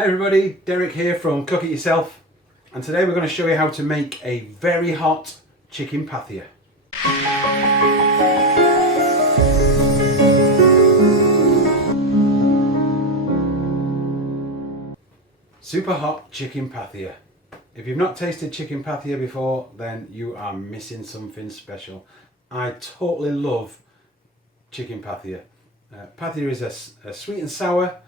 Hi everybody, Derek here from Cook It Yourself, and today we're going to show you how to make a very hot chicken pathia. Super hot chicken pathia. If you've not tasted chicken pathia before, then you are missing something special. I totally love chicken pathia. Pathia is a sweet and sour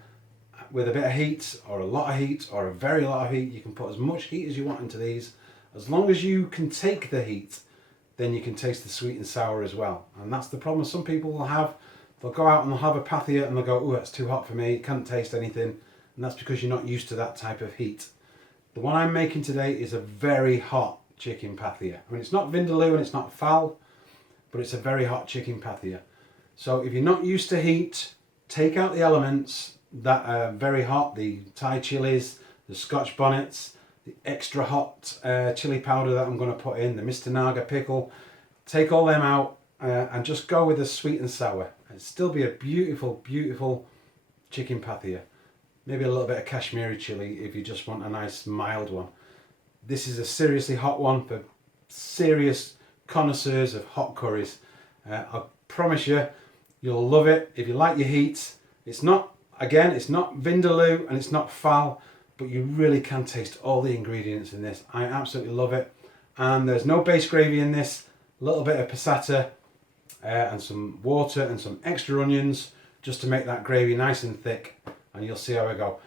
with a bit of heat, or a lot of heat, or a very lot of heat. You can put as much heat as you want into these. As long as you can take the heat, then you can taste the sweet and sour as well. And that's the problem some people will have. They'll go out and they'll have a pathia and they'll go, oh, that's too hot for me, can't taste anything. And that's because you're not used to that type of heat. The one I'm making today is a very hot chicken pathia. I mean, it's not vindaloo and it's not foul, but it's a very hot chicken pathia. So if you're not used to heat, take out the elements that are very hot, the Thai chilies, the Scotch bonnets, the extra hot chili powder that I'm going to put in, the Mr. Naga pickle. Take all them out and just go with the sweet and sour. It'll still be a beautiful, beautiful chicken pathia. Maybe a little bit of Kashmiri chili if you just want a nice mild one. This is a seriously hot one for serious connoisseurs of hot curries. I promise you, you'll love it. If you like your heat, it's not vindaloo and it's not foul, but you really can taste all the ingredients in this. I absolutely love it. And there's no base gravy in this. A little bit of passata and some water and some extra onions just to make that gravy nice and thick, and you'll see how I go.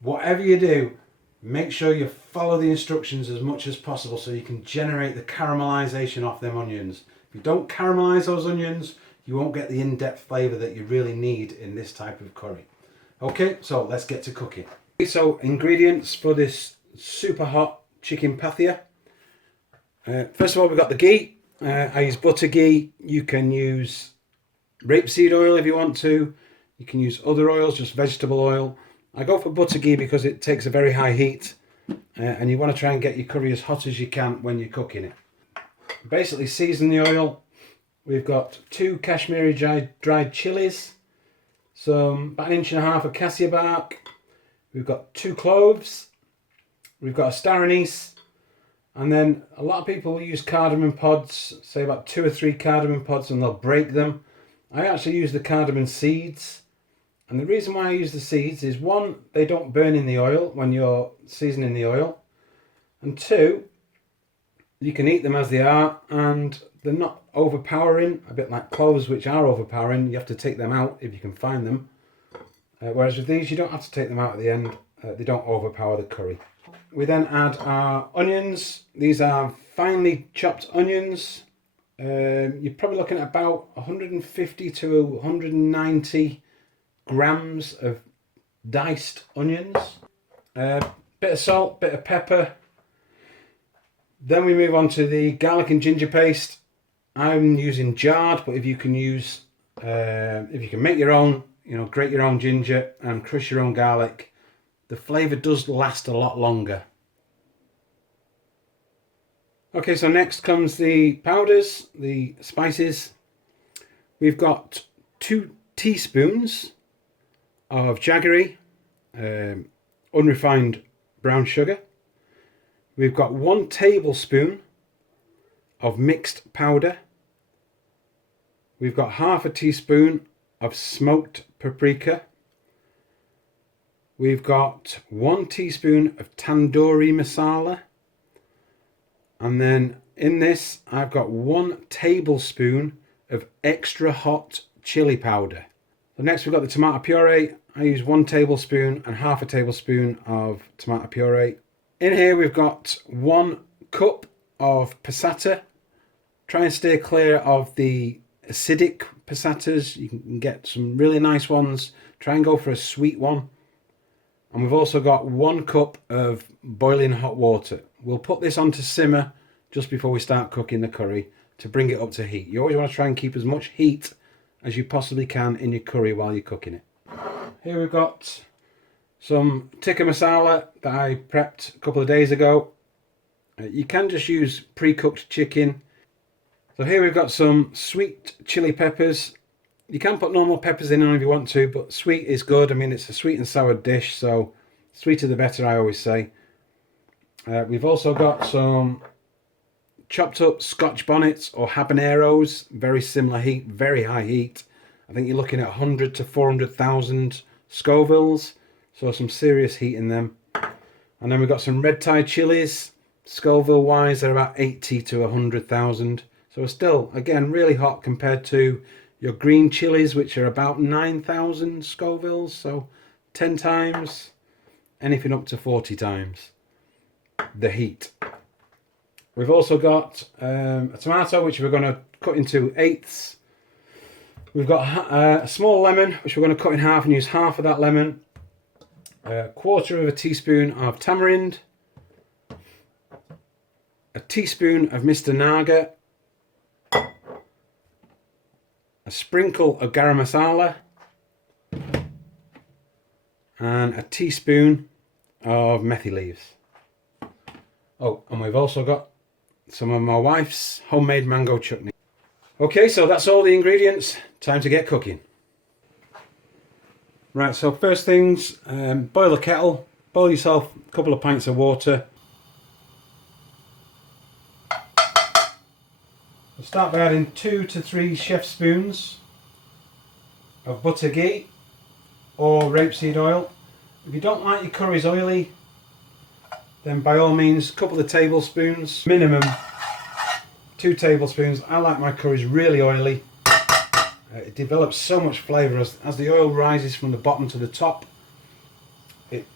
Whatever you do, make sure you follow the instructions as much as possible so you can generate the caramelization off them onions. If you don't caramelize those onions, you won't get the in-depth flavour that you really need in this type of curry. Okay, so let's get to cooking. So ingredients for this super hot chicken pathia. First of all, we've got the ghee. I use butter ghee. You can use rapeseed oil if you want to. You can use other oils, just vegetable oil. I go for butter ghee because it takes a very high heat and you want to try and get your curry as hot as you can when you're cooking it. Basically season the oil. We've got 2 Kashmiri dried chillies, about 1.5 inches of cassia bark. We've got 2 cloves. We've got a star anise, and then a lot of people will use cardamom pods, say about 2 or 3 cardamom pods, and they'll break them. I actually use the cardamom seeds, and the reason why I use the seeds is 1, they don't burn in the oil when you're seasoning the oil, and 2, you can eat them as they are and they're not overpowering, a bit like cloves which are overpowering. You have to take them out if you can find them. Whereas with these, you don't have to take them out at the end. They don't overpower the curry. We then add our onions. These are finely chopped onions. You're probably looking at about 150 to 190 grams of diced onions. Bit of salt, bit of pepper. Then we move on to the garlic and ginger paste. I'm using jarred, but if you can use, if you can make your own, grate your own ginger and crush your own garlic, the flavour does last a lot longer. Okay, so next comes the powders, the spices. We've got 2 teaspoons of Jaggery, unrefined brown sugar. We've got 1 tablespoon of mixed powder. We've got 1/2 teaspoon of smoked paprika. We've got 1 teaspoon of tandoori masala. And then in this, I've got 1 tablespoon of extra hot chili powder. So next we've got the tomato puree. I use 1 tablespoon and 1/2 tablespoon of tomato puree. In here we've got 1 cup of passata. Try and steer clear of the acidic passatas. You can get some really nice ones. Try and go for a sweet one. And we've also got 1 cup of boiling hot water. We'll put this on to simmer just before we start cooking the curry to bring it up to heat. You always want to try and keep as much heat as you possibly can in your curry while you're cooking it. Here we've got some tikka masala that I prepped a couple of days ago. You can just use pre-cooked chicken. So here we've got some sweet chili peppers. You can put normal peppers in if you want to, but sweet is good. I mean, it's a sweet and sour dish, so Sweeter the better, I always say. We've also got some chopped up Scotch bonnets or habaneros, very similar heat, very high heat. I think you're looking at 100 to 400,000 Scovilles, so some serious heat in them. And then we've got some red Thai chilies, Scoville wise, they're about 80 to 100,000. So still, again, really hot compared to your green chilies, which are about 9,000 Scovilles, so 10 times, anything up to 40 times the heat. We've also got a tomato, which we're going to cut into eighths. We've got a small lemon, which we're going to cut in half and use half of that lemon. A quarter of a teaspoon of tamarind. A teaspoon of Mr. Naga. A sprinkle of garam masala. And a teaspoon of methi leaves. Oh, and we've also got some of my wife's homemade mango chutney. Okay, so that's all the ingredients. Time to get cooking. Right, so first things, boil a kettle. Boil yourself a couple of pints of water. We'll start by adding 2 to 3 chef spoons of butter ghee or rapeseed oil. If you don't like your curries oily, then by all means, a couple of tablespoons, minimum 2 tablespoons. I like my curries really oily. It develops so much flavour as the oil rises from the bottom to the top.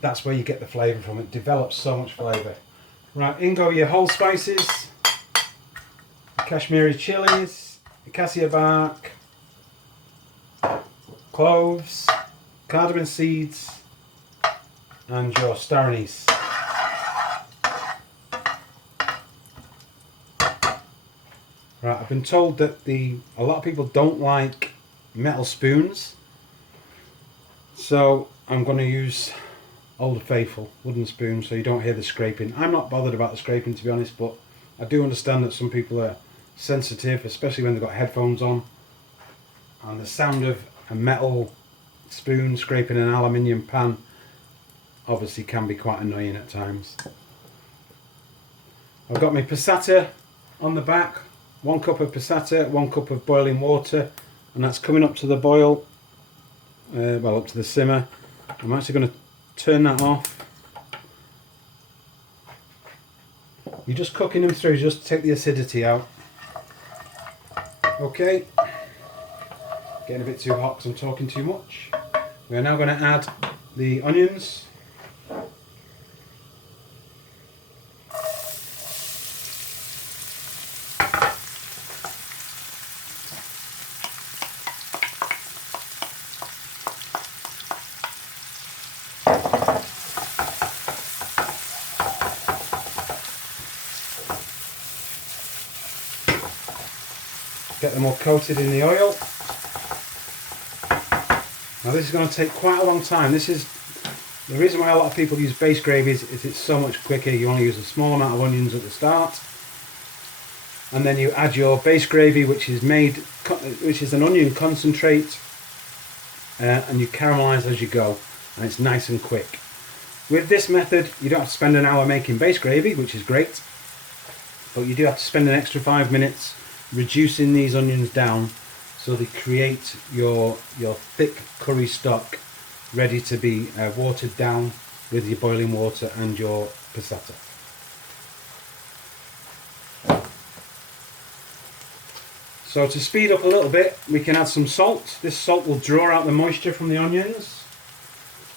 That's where you get the flavour from. It develops so much flavour. Right, in go your whole spices, the Kashmiri chillies, the cassia bark, cloves, cardamom seeds, and your star anise. Right, I've been told that a lot of people don't like metal spoons, so I'm going to use Old Faithful wooden spoons so you don't hear the scraping. I'm not bothered about the scraping, to be honest, but I do understand that some people are sensitive, especially when they've got headphones on, and the sound of a metal spoon scraping an aluminium pan obviously can be quite annoying at times. I've got my passata on the back. 1 cup of passata, 1 cup of boiling water, and that's coming up to the boil, well, up to the simmer. I'm actually going to turn that off. You're just cooking them through just to take the acidity out. Okay, getting a bit too hot because I'm talking too much. We are now going to add the onions. Get them all coated in the oil. Now this is going to take quite a long time. This is the reason why a lot of people use base gravies, is it's so much quicker. You only use a small amount of onions at the start, and then you add your base gravy, which is an onion concentrate, and you caramelise as you go, and it's nice and quick. With this method, you don't have to spend an hour making base gravy, which is great, but you do have to spend an extra 5 minutes reducing these onions down so they create your thick curry stock ready to be watered down with your boiling water and your passata. So to speed up a little bit, we can add some salt. This salt will draw out the moisture from the onions.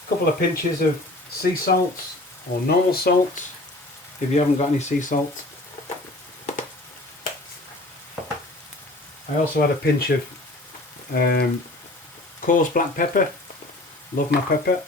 A couple of pinches of sea salt or normal salt if you haven't got any sea salt. I also add a pinch of coarse black pepper. Love my pepper.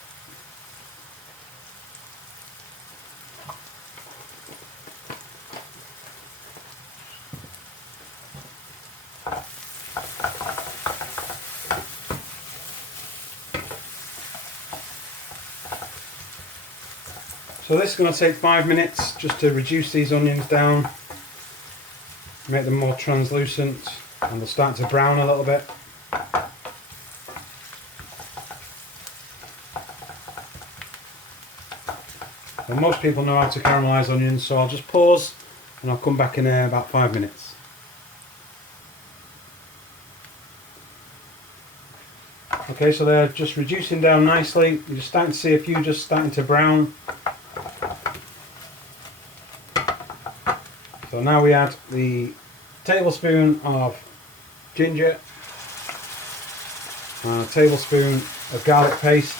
So this is going to take 5 minutes just to reduce these onions down, make them more translucent, and they'll start to brown a little bit. Well, most people know how to caramelise onions, so I'll just pause and I'll come back in about 5 minutes. Okay, so they're just reducing down nicely. You're just starting to see a few just starting to brown. So now we add the tablespoon of ginger and a tablespoon of garlic paste.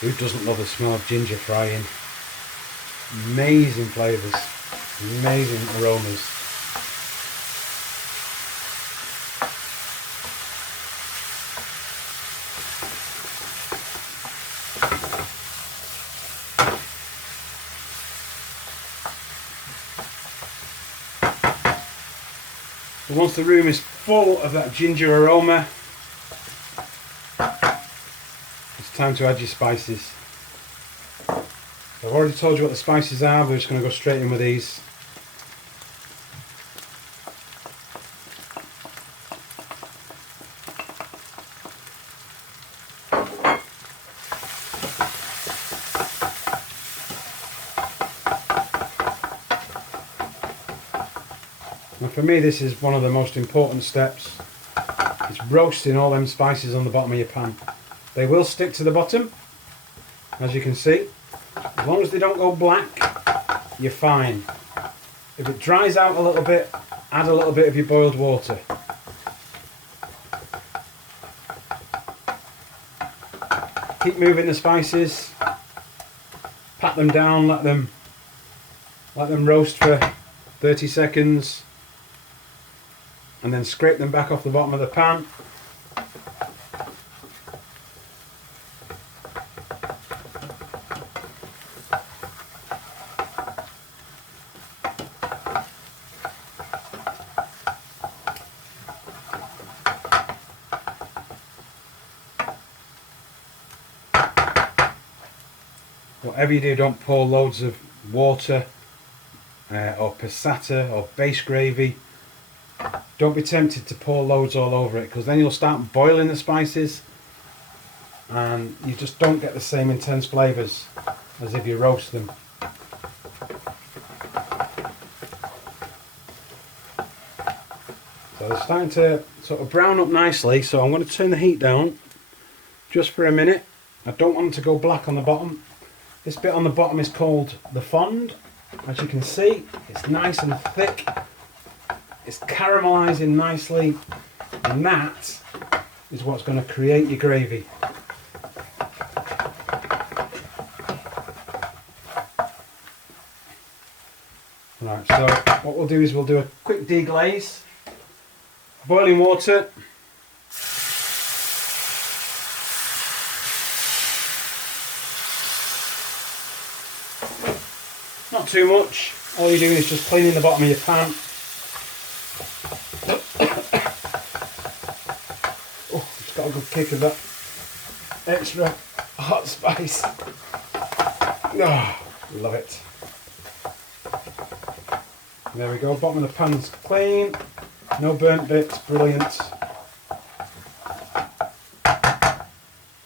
Who doesn't love the smell of ginger frying? Amazing flavours, amazing aromas. So once the room is full of that ginger aroma, it's time to add your spices. I've already told you what the spices are, we're just going to go straight in with these. Now for me this is one of the most important steps. It's roasting all them spices on the bottom of your pan. They will stick to the bottom, as you can see. As long as they don't go black, you're fine. If it dries out a little bit, add a little bit of your boiled water. Keep moving the spices, pat them down, let them roast for 30 seconds, and then scrape them back off the bottom of the pan. Whatever you do, don't pour loads of water or passata or base gravy. Don't be tempted to pour loads all over it, because then you'll start boiling the spices and you just don't get the same intense flavours as if you roast them. So they're starting to sort of brown up nicely, so I'm going to turn the heat down just for a minute. I don't want them to go black on the bottom. This bit on the bottom is called the fond. As you can see, it's nice and thick. It's caramelising nicely, and that is what's going to create your gravy. Right, so what we'll do is we'll do a quick deglaze. Boiling water. Not too much. All you're doing is just cleaning the bottom of your pan. Oh, it's got a good kick of that extra hot spice. Oh, love it. There we go, bottom of the pan's clean. No burnt bits, brilliant.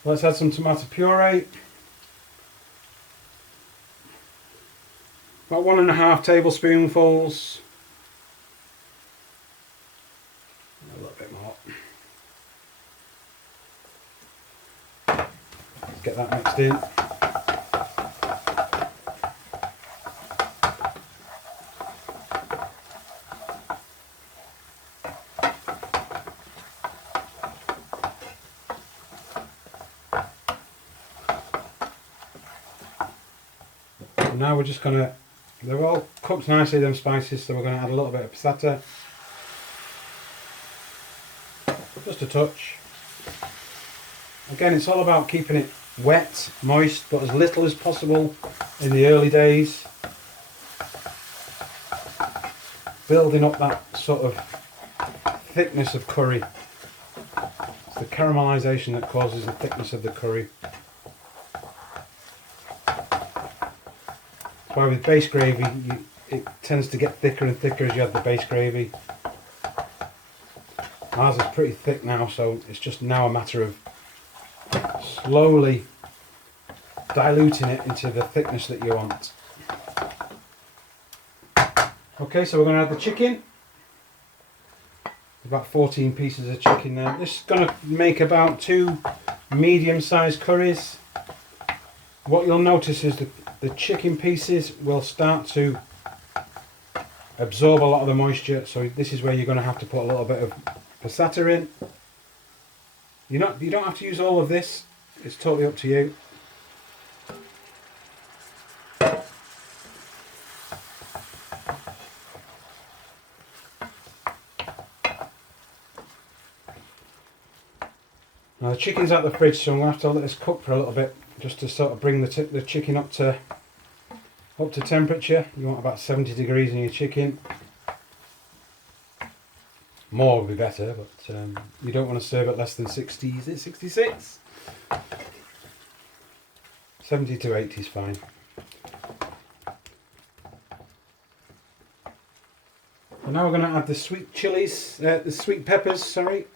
Let's add some tomato puree. About 1.5 tablespoonfuls. A little bit more. Let's get that mixed in. And now we're just going to, they're all cooked nicely, them spices, so we're going to add a little bit of pathia. Just a touch. Again, it's all about keeping it wet, moist, but as little as possible in the early days. Building up that sort of thickness of curry. It's the caramelisation that causes the thickness of the curry. That's why with base gravy, it tends to get thicker and thicker as you add the base gravy. Ours is pretty thick now, so it's just now a matter of slowly diluting it into the thickness that you want. Okay, so we're going to add the chicken. About 14 pieces of chicken there. This is going to make about 2 medium-sized curries. What you'll notice is that the chicken pieces will start to absorb a lot of the moisture, so this is where you're going to have to put a little bit of passata in. You don't have to use all of this, it's totally up to you. Now the chicken's out the fridge, so I'm going to have to let this cook for a little bit, just to sort of bring the chicken up to temperature. You want about 70 degrees in your chicken. More would be better, but you don't want to serve it less than 60. Is it 66? 70 to 80 is fine. And now we're going to add the sweet chilies, the sweet peppers, sorry.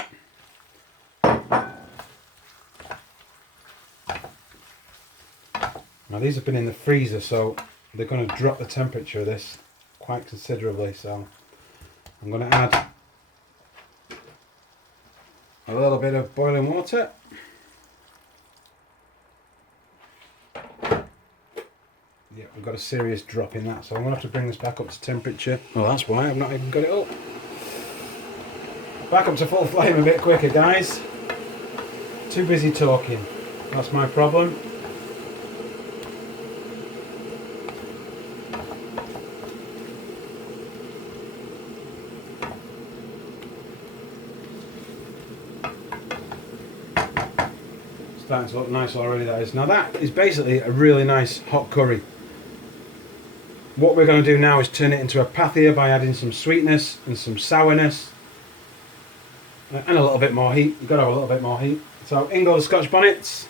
Now these have been in the freezer, so they're going to drop the temperature of this quite considerably, so I'm going to add a little bit of boiling water. Yeah, we've got a serious drop in that, so I'm going to have to bring this back up to temperature. Well, that's why I've not even got it up. Back up to full flame a bit quicker, guys. Too busy talking. That's my problem. Starting to look nice already, that is. Now that is basically a really nice hot curry. What we're going to do now is turn it into a pathia by adding some sweetness and some sourness and a little bit more heat. You've got to have a little bit more heat. So in go the Scotch bonnets.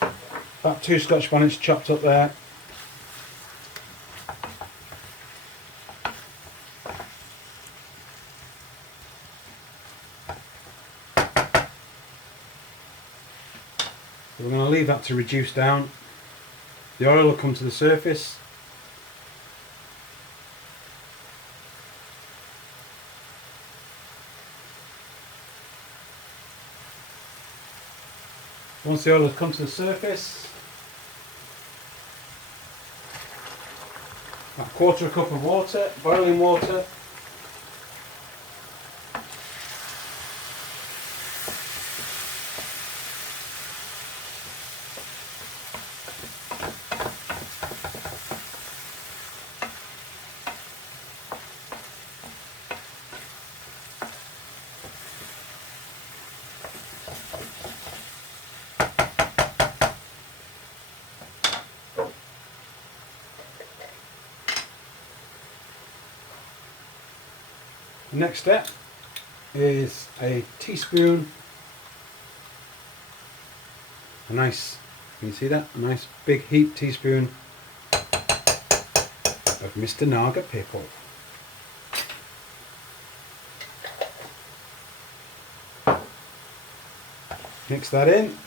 About 2 Scotch bonnets chopped up there. We're going to leave that to reduce down. The oil will come to the surface. Once the oil has come to the surface, a 1/4 cup of water, boiling water. The next step is a teaspoon, can you see that? A nice big heaped teaspoon of Mr. Naga pickle. Mix that in.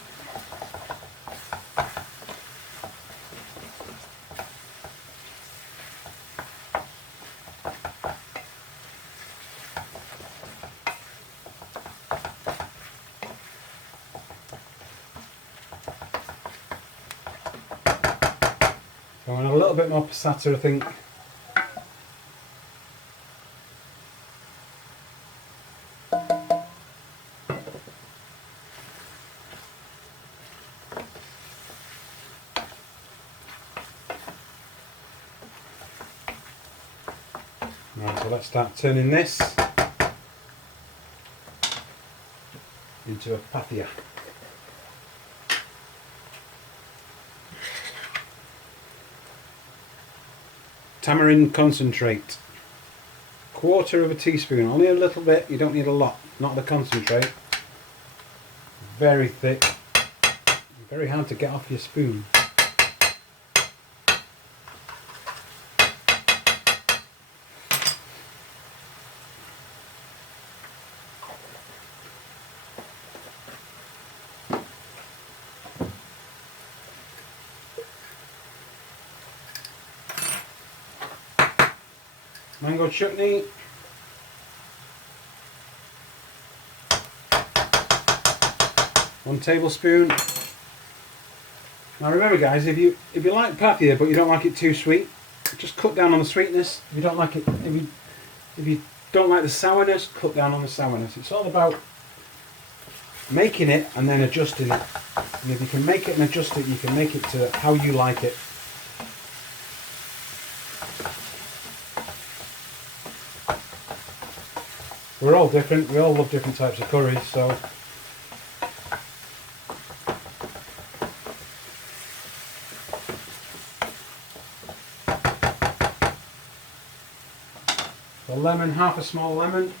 I want a little bit more passata, I think. Right, so let's start turning this into a pathia. Tamarind Concentrate, 1/4 of a teaspoon, only a little bit, you don't need a lot, not the concentrate. Very thick, very hard to get off your spoon. Mango chutney. One tablespoon. Now remember guys, if you like pathia but you don't like it too sweet, just cut down on the sweetness. If you don't like it, if you don't like the sourness, cut down on the sourness. It's all about making it and then adjusting it. And if you can make it and adjust it, you can make it to how you like it. We're all different, we all love different types of curries, so the lemon, half a small lemon.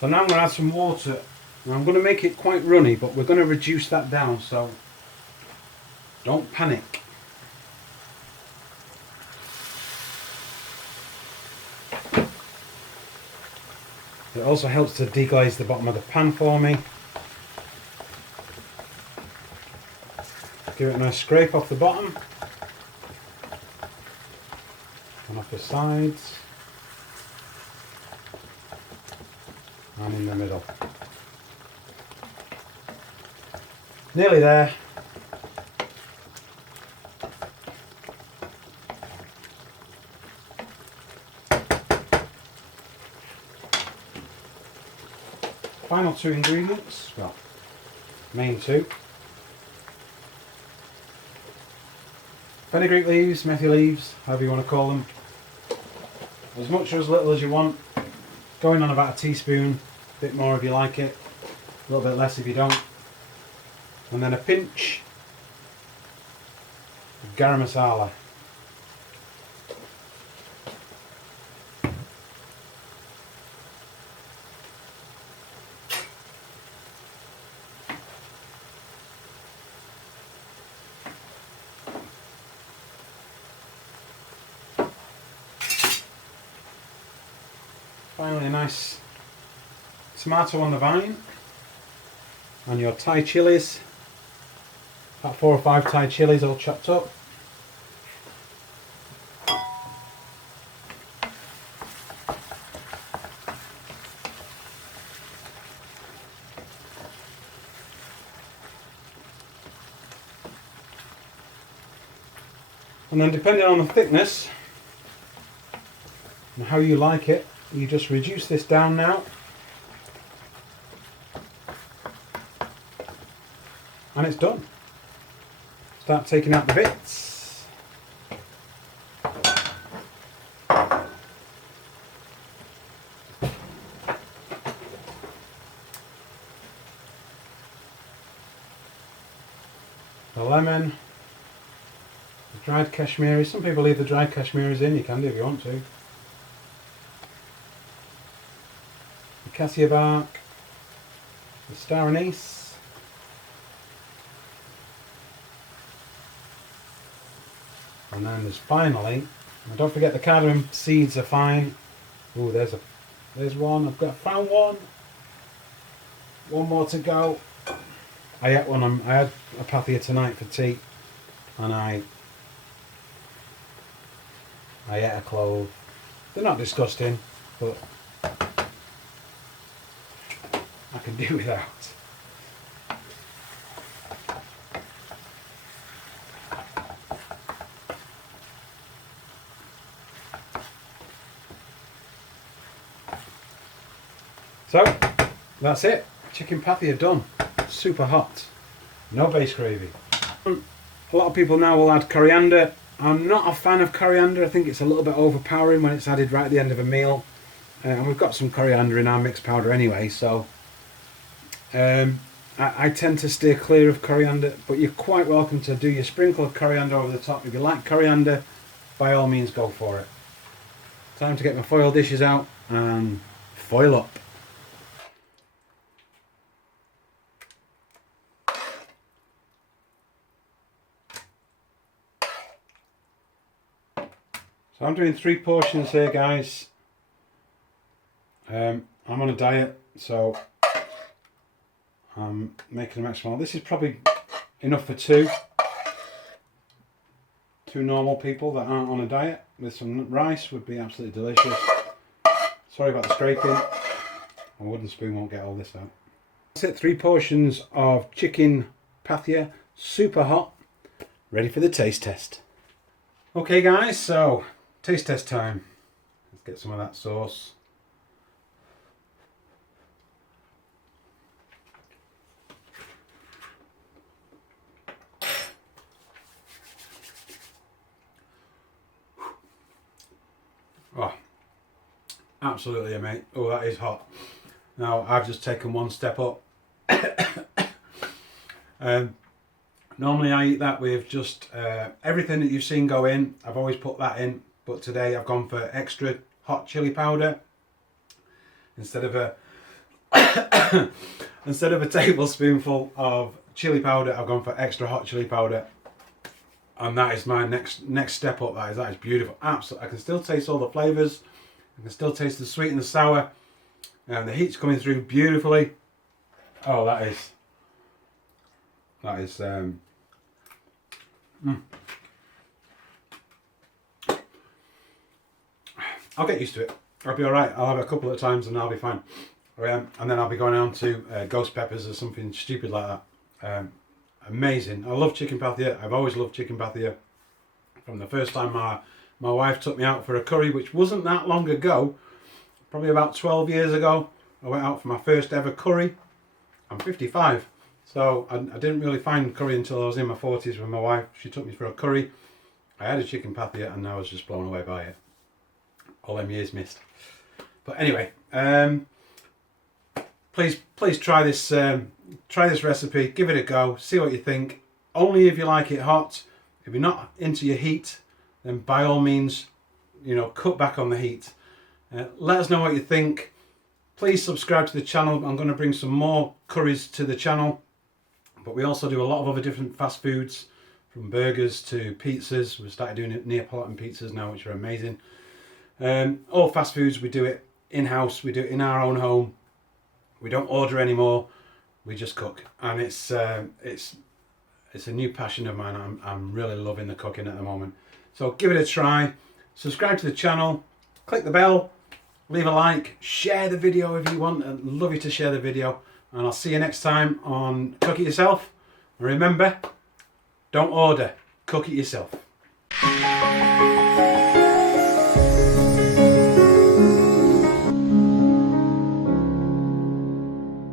So now I'm going to add some water. Now I'm going to make it quite runny, but we're going to reduce that down, so don't panic. It also helps to deglaze the bottom of the pan for me. Give it a nice scrape off the bottom and off the sides. And in the middle. Nearly there. Final 2 ingredients, well, main 2. Fenugreek leaves, methi leaves, however you want to call them. As much or as little as you want. Going on about a teaspoon, a bit more if you like it, a little bit less if you don't. And then a pinch of garam masala. Finally a nice tomato on the vine, and your Thai chillies, about 4 or 5 Thai chillies all chopped up. And then depending on the thickness and how you like it, you just reduce this down now, and it's done. Start taking out the bits. The lemon, the dried kashmiri. Some people leave the dried kashmiris in, you can do if you want to. The cassia bark, the star anise, and then there's finally, and don't forget the cardamom seeds are fine. Oh, there's one. Found one. One more to go. I had a pathia tonight for tea, and I ate a clove. They're not disgusting, but I can do without. So, that's it. Chicken pathia done. Super hot. No base gravy. A lot of people now will add coriander. I'm not a fan of coriander. I think it's a little bit overpowering when it's added right at the end of a meal. And we've got some coriander in our mixed powder anyway, so I tend to steer clear of coriander, but you're quite welcome to do your sprinkle of coriander over the top. If you like coriander, by all means go for it. Time to get my foil dishes out and foil up. So I'm doing 3 portions here, guys. I'm on a diet, so I'm making them extra small. This is probably enough for 2 normal people that aren't on a diet. With some rice would be absolutely delicious. Sorry about the scraping. My wooden spoon won't get all this out. That's it, 3 portions of chicken pathia, super hot, ready for the taste test. Okay guys, so taste test time. Let's get some of that sauce. Oh, absolutely amazing. Oh, that is hot. Now, I've just taken one step up. Normally I eat that with just everything that you've seen go in. I've always put that in, but today I've gone for extra hot chili powder. Instead of a instead of a tablespoonful of chili powder, I've gone for extra hot chili powder. And that is my next step up. That is beautiful. Absolutely, I can still taste all the flavours. I can still taste the sweet and the sour, and the heat's coming through beautifully. Oh, that is. I'll get used to it. I'll be all right. I'll have it a couple of times and I'll be fine. And then I'll be going on to ghost peppers or something stupid like that. Amazing. I love chicken pathia. I've always loved chicken pathia. From the first time my wife took me out for a curry, which wasn't that long ago, probably about 12 years ago, I went out for my first ever curry. I'm 55, so I didn't really find curry until I was in my 40s with my wife. She took me for a curry. I had a chicken pathia and I was just blown away by it. All them years missed. But anyway, please try this recipe. Give it a go. See what you think. Only if you like it hot. If you're not into your heat, then by all means, cut back on the heat. Let us know what you think. Please subscribe to the channel. I'm going to bring some more curries to the channel, but we also do a lot of other different fast foods, from burgers to pizzas. We've started doing Neapolitan pizzas now, which are amazing. All fast foods, we do it in-house. We do it in our own home. We don't order anymore. We just cook, and it's a new passion of mine. I'm really loving the cooking at the moment. So give it a try. Subscribe to the channel. Click the bell. Leave a like. Share the video if you want. I'd love you to share the video. And I'll see you next time on Cook It Yourself. And remember, don't order. Cook it yourself.